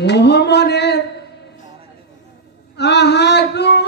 ও মনের আহা গো